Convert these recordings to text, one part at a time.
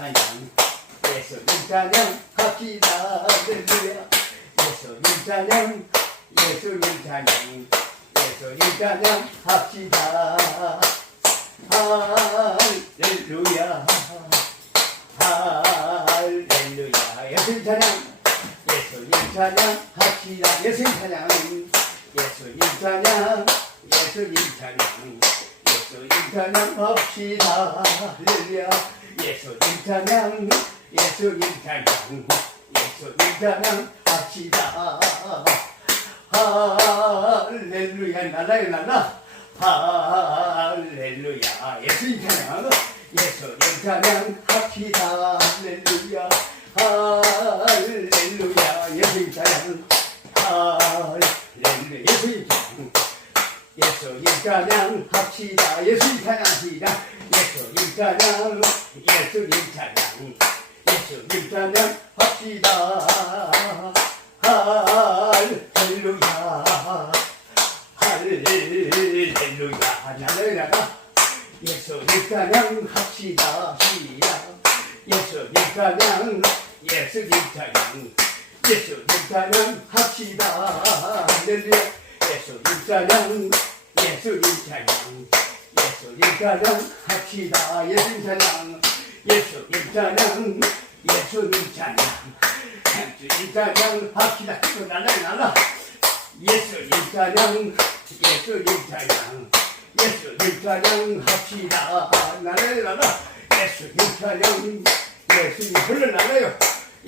찬양 예수님 찬양 합시다 할렐루야 예수님 찬양 예수님 찬양 예수님 찬양 합시다. 할렐루야. 할렐루야. 예수님 찬양 예수님 찬양 합시다. 예수님 찬양 예수님 찬양 예수님 찬양 예수님 찬양 합시다. 할렐루야. 예수님 찬양 예수님 찬양 예수님 찬양 합시다. 할렐루야. 날라요 날라. 할렐루야. 예수님 찬양 예수님 찬양 합시다. 할렐루야. 할렐루야. 예수님 찬양 예수님 찬양 합시다 예수님 찬양 합시다 예수님 찬양 예수님 찬양 예수님 찬양 합시다 할렐루야 할렐루야 나라나라 예수님 찬양 합시다 예수님 찬양 예수님 찬양 예수님 찬양 합시다 할렐루야 예수님 찬양 예수님 찬양 예수님 찬양 합시다. 예수님 찬양 예수님 찬양 예수님 찬양 예수님 찬양 합시다. 또 날라 날라. 예수님 찬양 예수님 찬양 예수님 찬양 합시다. 날라 날라. 예수님 찬양 예수님 흘러나가요.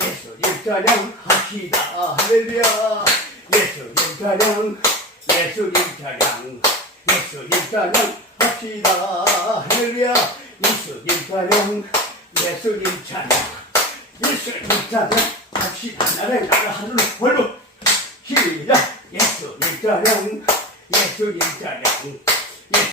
예수님 찬양 합시다. 할렐루야. 예수님 찬양 예수님 찬양 예수님 찬양 합시다. 할렐루야. 예수님 찬양 예수님 찬양 예수님 찬양 합시다. 나라의 나라 하늘로 벌로 시작. 예수님 찬양 예수님 찬양